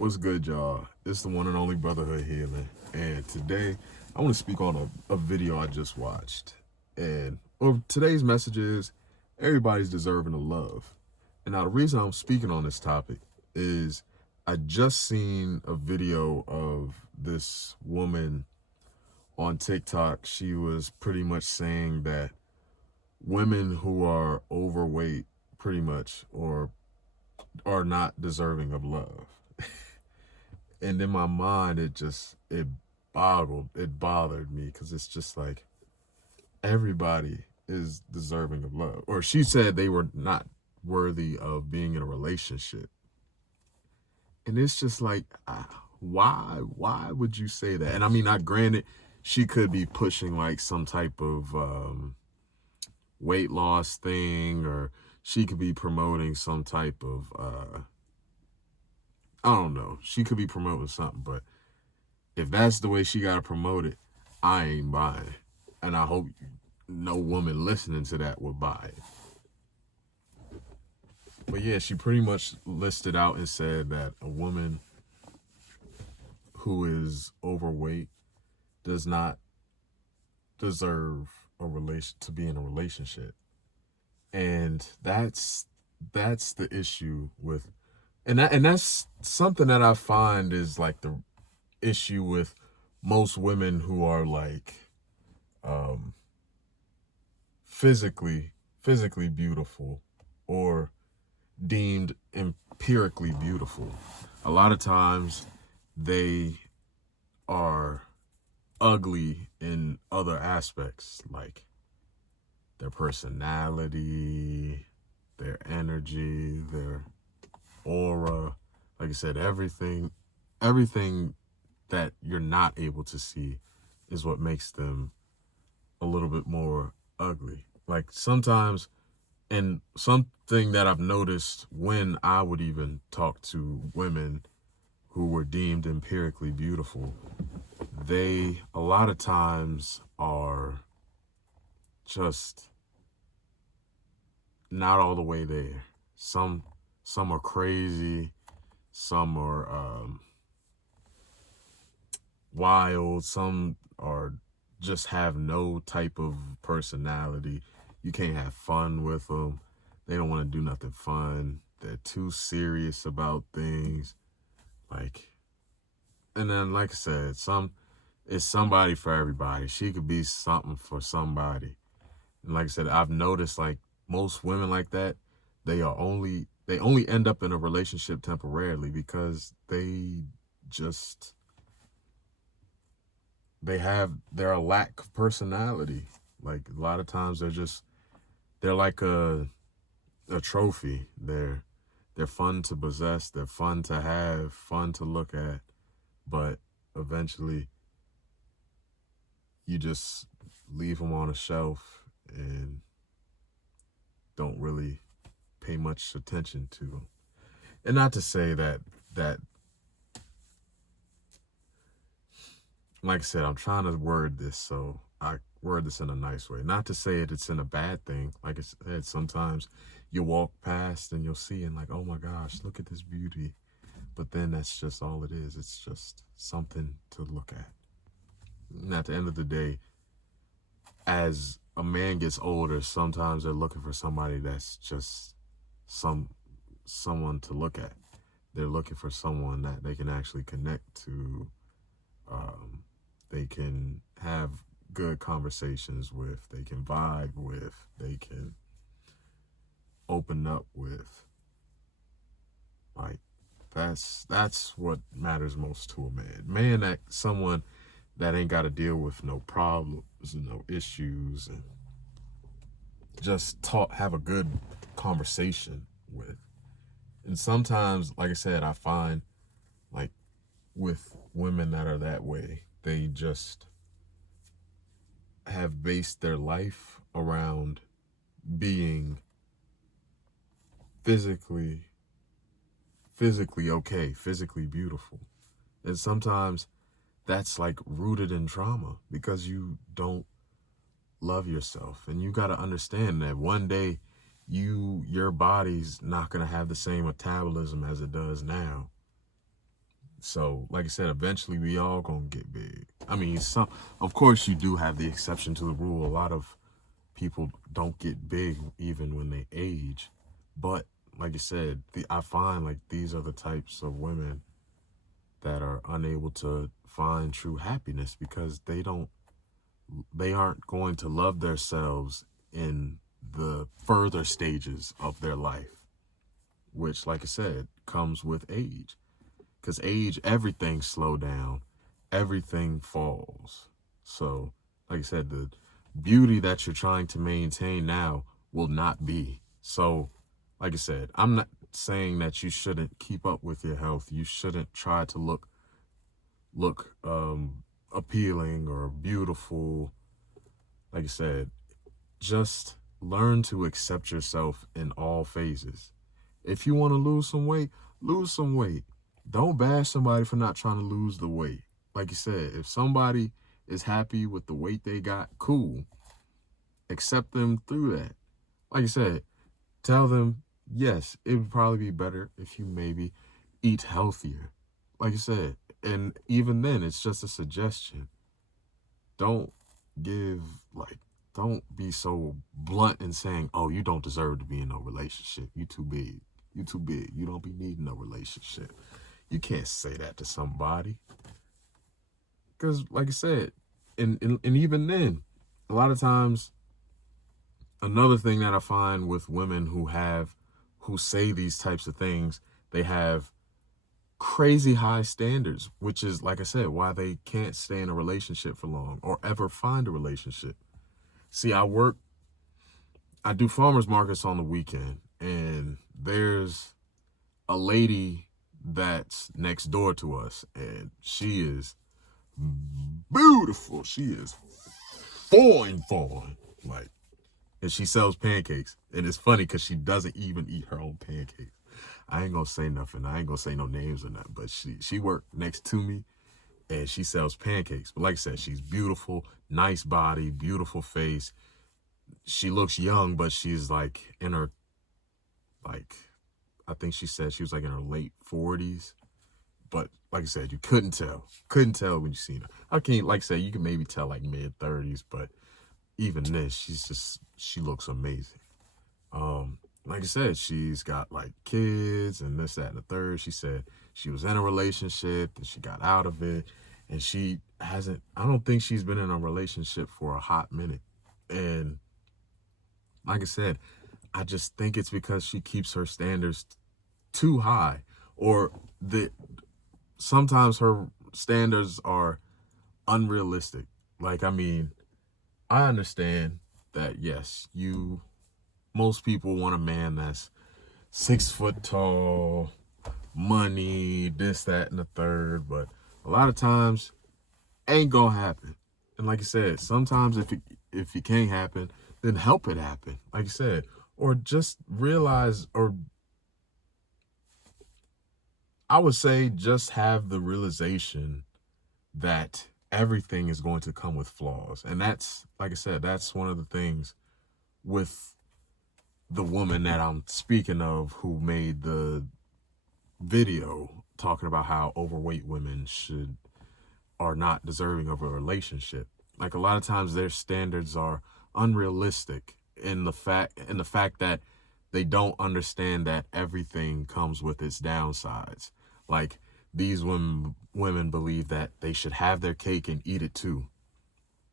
What's good, y'all? It's the one and only Brotherhood Healing. And today, I want to speak on a video I just watched. And today's message is everybody's deserving of love. And now, the reason I'm speaking on this topic is I just seen a video of this woman on TikTok. She was pretty much saying that women who are overweight, pretty much, or are not deserving of love. And in my mind, it bothered me, because it's just like everybody is deserving of love. Or she said they were not worthy of being in a relationship. And it's just like, why would you say that? And I mean, not granted, she could be pushing like some type of weight loss thing, or she could be promoting some type of I don't know. She could be promoting something, but if that's the way she got to promote it, I ain't buying it. And I hope no woman listening to that would buy it. But yeah, she pretty much listed out and said that a woman who is overweight does not deserve to be in a relationship. And that's the issue with, and that's something that I find is like the issue with most women who are like physically beautiful or deemed empirically beautiful. A lot of times they are ugly in other aspects, like their personality, their energy, their aura. Like I said, everything that you're not able to see is what makes them a little bit more ugly. Like sometimes, and something that I've noticed when I would even talk to women who were deemed empirically beautiful, they a lot of times are just not all the way there. Some are crazy, some are wild, some are just have no type of personality. You can't have fun with them. They don't want to do nothing fun. They're too serious about things. Like, and then like I said, it's somebody for everybody. She could be something for somebody. And like I said, I've noticed like most women like that, they only end up in a relationship temporarily because they're a lack of personality. Like a lot of times they're like a trophy. They're fun to possess, they're fun to have, fun to look at, but eventually you just leave them on a shelf and don't really pay much attention to them. And not to say that like I said, I'm trying to word this so I word this in a nice way. Not to say it's in a bad thing. Like I said, sometimes you walk past and you'll see and like, oh my gosh, look at this beauty. But then that's just all it is. It's just something to look at. And at the end of the day, as a man gets older, sometimes they're looking for somebody that's just someone to look at. They're looking for someone that they can actually connect to. They can have good conversations with. They can vibe with. They can open up with. Like, that's what matters most to a man. Someone that ain't got to deal with no problems and no issues, and just have a good conversation with. And sometimes, like I said, I find like with women that are that way, they just have based their life around being physically okay, physically beautiful. And sometimes that's like rooted in trauma because you don't love yourself. And you got to understand that one day your body's not going to have the same metabolism as it does now. So, like I said, eventually we all gonna get big. I mean, of course, you do have the exception to the rule. A lot of people don't get big even when they age. But like I said, I find like these are the types of women that are unable to find true happiness because they aren't going to love themselves in the further stages of their life, which, like I said, comes with age. Because age, everything slow down, everything falls. So, like I said, the beauty that you're trying to maintain now will not be. So, like I said, I'm not saying that you shouldn't keep up with your health. You shouldn't try to look appealing or beautiful. Like I said, just learn to accept yourself in all phases. If you want to lose some weight, lose some weight. Don't bash somebody for not trying to lose the weight. Like you said, if somebody is happy with the weight they got, cool. Accept them through that. Like you said, tell them, yes, it would probably be better if you maybe eat healthier. Like you said, and even then, it's just a suggestion. Don't give, like, don't be so blunt in saying, oh, you don't deserve to be in no relationship. You too big. You too big. You don't be needing no relationship. You can't say that to somebody. Because, like I said, and even then, a lot of times, another thing that I find with women who say these types of things, they have crazy high standards, which is, like I said, why they can't stay in a relationship for long or ever find a relationship. See, I do farmers markets on the weekend, and there's a lady that's next door to us, and she is beautiful. She is fine. Like, and she sells pancakes. And it's funny because she doesn't even eat her own pancakes. I ain't gonna say nothing. I ain't gonna say no names or nothing. But she worked next to me, and she sells pancakes. But like I said, she's beautiful, nice body, beautiful face. She looks young, but she's like in her, like, I think she said she was like in her late 40s. But like I said, you couldn't tell. Couldn't tell when you seen her. I can't, like I said, you can maybe tell like mid 30s, but even this, she looks amazing. Like I said, she's got like kids and this, that, and the third. She said she was in a relationship and she got out of it. And I don't think she's been in a relationship for a hot minute. And like I said, I just think it's because she keeps her standards too high, or that sometimes her standards are unrealistic. Like, I mean, I understand that, yes, most people want a man that's 6 foot tall, money, this, that, and the third, but a lot of times ain't gonna happen. And like I said, sometimes if it can't happen, then help it happen. Like I said, or just realize, or I would say just have the realization that everything is going to come with flaws. And that's, like I said, that's one of the things with the woman that I'm speaking of who made the video talking about how overweight women are not deserving of a relationship. Like, a lot of times their standards are unrealistic in the fact that they don't understand that everything comes with its downsides. Like, these women believe that they should have their cake and eat it too,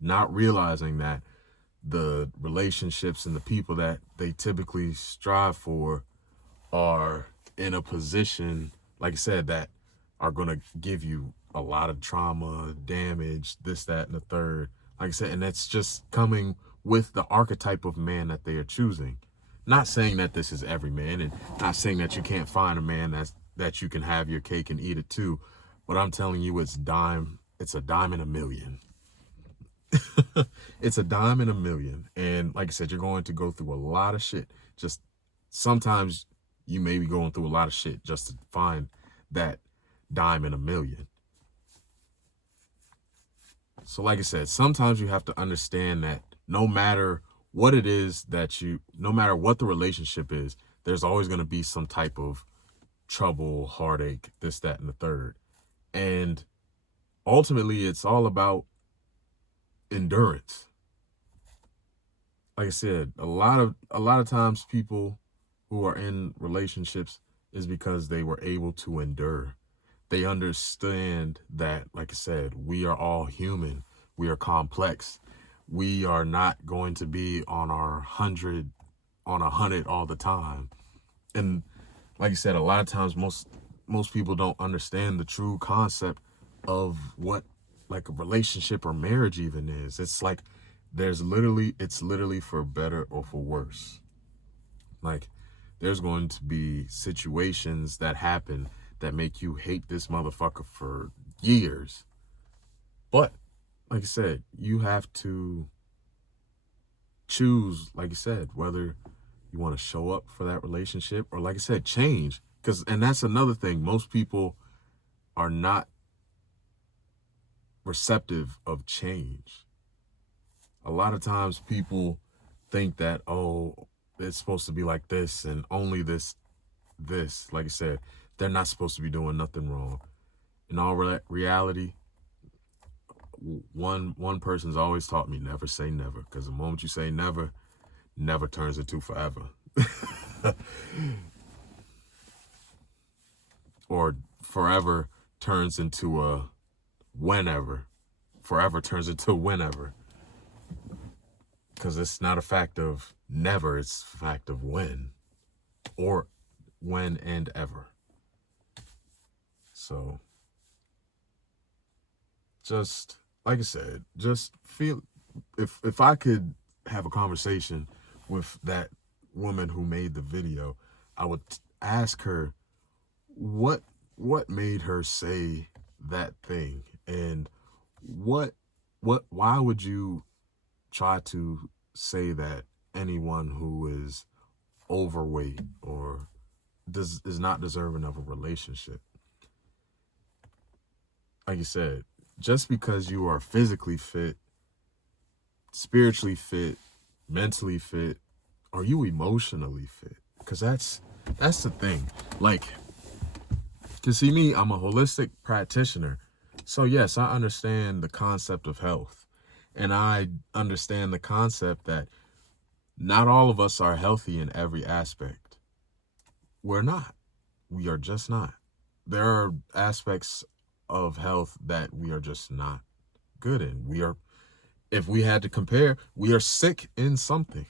not realizing that the relationships and the people that they typically strive for are in a position, like I said, that are going to give you a lot of trauma, damage, this, that, and the third. Like I said, and that's just coming with the archetype of man that they are choosing. Not saying that this is every man, and not saying that you can't find a man that you can have your cake and eat it too, but I'm telling you, it's a dime in a million. It's a dime in a million. And like I said, you're going to go through a lot of shit. Just sometimes you may be going through a lot of shit just to find that dime in a million. So like I said, sometimes you have to understand that no matter what it is no matter what the relationship is, there's always going to be some type of trouble, heartache, this, that, and the third. And ultimately, it's all about endurance. Like I said, a lot of times people who are in relationships is because they were able to endure. They understand that, like I said, we are all human. We are complex. We are not going to be on our 100 all the time. And like you said, a lot of times most people don't understand the true concept of what like a relationship or marriage even is. It's like it's literally for better or for worse. Like there's going to be situations that happen that make you hate this motherfucker for years. But like I said, you have to choose, like you said, whether you want to show up for that relationship or, like I said, change. And that's another thing. Most people are not receptive of change. A lot of times people think that, oh, it's supposed to be like this and only this. Like I said, they're not supposed to be doing nothing wrong. In all reality, one person's always taught me never say never, because the moment you say never, never turns into forever. Or forever turns into a whenever. Forever turns into whenever. Because it's not a fact of never, it's a fact of when. Or when and ever. So, just, like I said, just feel, if I could have a conversation with that woman who made the video, I would ask her what made her say that thing, and why would you try to say that anyone who is overweight or is not deserving of a relationship? Like you said, just because you are physically fit, spiritually fit, mentally fit, are you emotionally fit? Because that's the thing. Like, to see me, I'm a holistic practitioner. So yes, I understand the concept of health. And I understand the concept that not all of us are healthy in every aspect. We're not. We are just not. There are aspects of health that we are just not good in. If we had to compare, we are sick in something.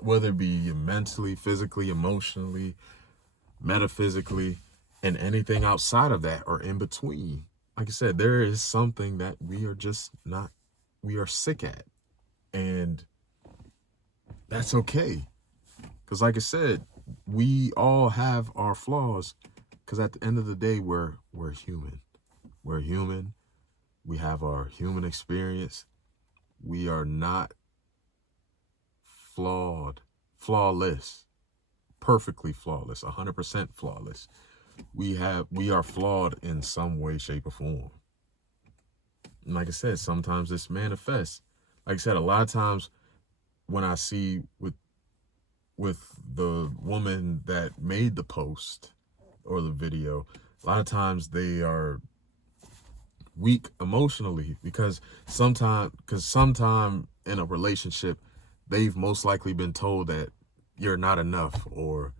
Whether it be mentally, physically, emotionally, metaphysically, and anything outside of that or in between. Like I said, there is something that we are sick at. And that's okay. Because like I said, we all have our flaws. Because at the end of the day, we're human. We're human. We have our human experience. We are not flawless, perfectly flawless, 100% flawless. We are flawed in some way, shape, or form. And like I said, sometimes this manifests. Like I said, a lot of times when I see with the woman that made the post or the video, a lot of times they are weak emotionally because sometime in a relationship, they've most likely been told that you're not enough or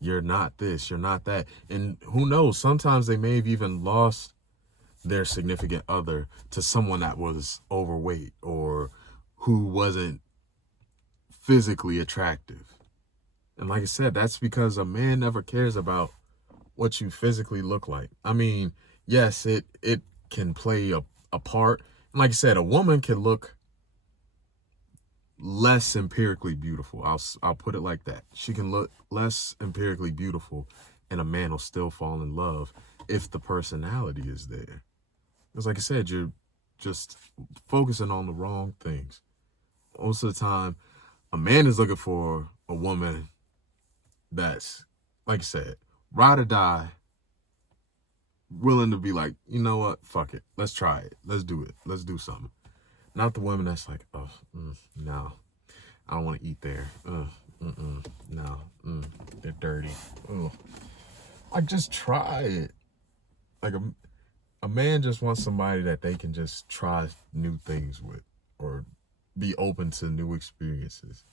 you're not this, you're not that. And who knows, sometimes they may have even lost their significant other to someone that was overweight or who wasn't physically attractive. And like I said, that's because a man never cares about what you physically look like. I mean, yes, it can play a part. And like I said, a woman can look less empirically beautiful. I'll put it like that. She can look less empirically beautiful and a man will still fall in love if the personality is there. Because like I said, you're just focusing on the wrong things. Most of the time, a man is looking for a woman that's, like I said, ride or die, willing to be like, you know what, fuck it, let's try it, let's do it, let's do something. Not the woman that's like, oh, no, I don't want to eat there. No, they're dirty. Like, just try it. like a man just wants somebody that they can just try new things with, or be open to new experiences.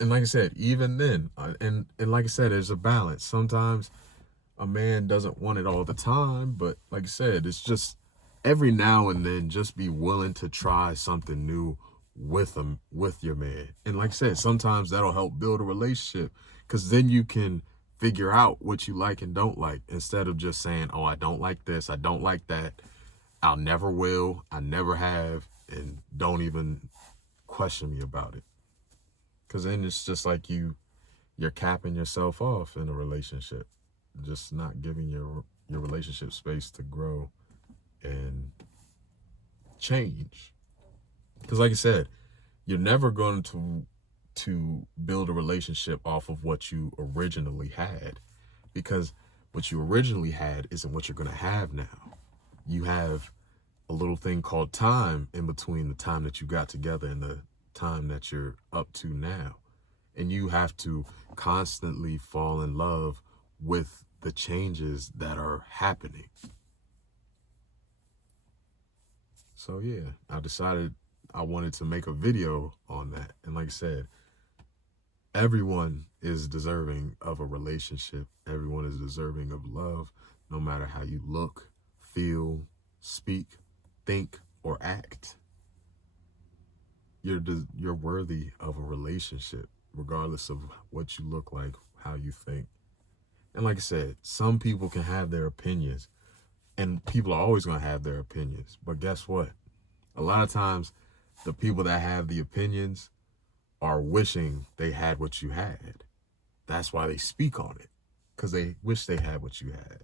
And like I said, even then, and like I said, there's a balance. Sometimes a man doesn't want it all the time, but like I said, it's just every now and then, just be willing to try something new with them, with your man. And like I said, sometimes that'll help build a relationship, because then you can figure out what you like and don't like, instead of just saying, oh, I don't like this, I don't like that, I'll never will, I never have, and don't even question me about it. Because then it's just like you're capping yourself off in a relationship, just not giving your relationship space to grow and change. Because like I said, you're never going to build a relationship off of what you originally had, because what you originally had isn't what you're going to have now. You have a little thing called time in between the time that you got together and the time that you're up to now. And you have to constantly fall in love with the changes that are happening. So yeah, I decided I wanted to make a video on that. And like I said, everyone is deserving of a relationship. Everyone is deserving of love, no matter how you look, feel, speak, think, or act. You're worthy of a relationship, regardless of what you look like, how you think. And like I said, some people can have their opinions, and people are always going to have their opinions. But guess what? A lot of times, the people that have the opinions are wishing they had what you had. That's why they speak on it, because they wish they had what you had.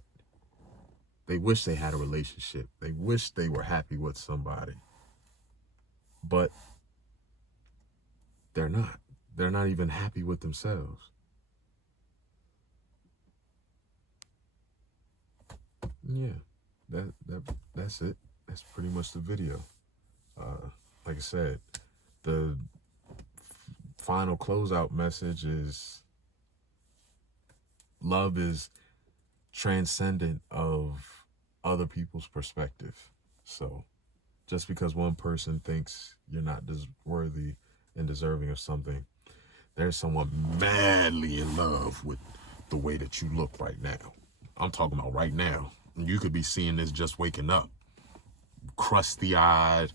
They wish they had a relationship. They wish they were happy with somebody. But they're not. They're not even happy with themselves. Yeah, that's it. That's pretty much the video. Like I said, the final closeout message is love is transcendent of other people's perspective. So just because one person thinks you're not worthy and deserving of something, there's someone madly in love with the way that you look right now. I'm talking about right now. You could be seeing this just waking up. Crusty eyed,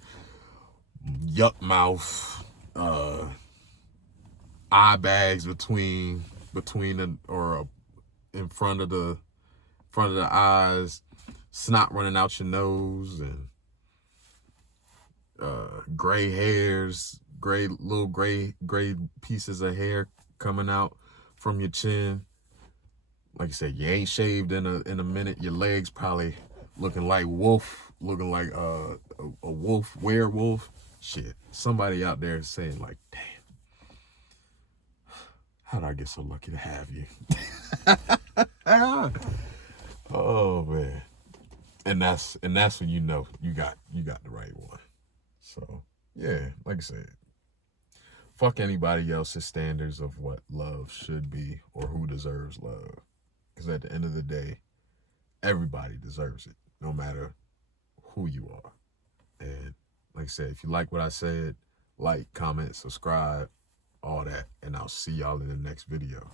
yuck mouth, eye bags between the, or in front of the eyes, snot running out your nose, and gray hairs, little gray pieces of hair coming out from your chin. Like I said, you ain't shaved in a minute. Your legs probably looking like a wolf, werewolf. Shit, somebody out there is saying like, damn, how did I get so lucky to have you? Oh man. And that's when you know you got the right one. So yeah, like I said, fuck anybody else's standards of what love should be or who deserves love. Because at the end of the day, everybody deserves it, no matter who you are. And like I said, if you like what I said, like, comment, subscribe, all that. And I'll see y'all in the next video.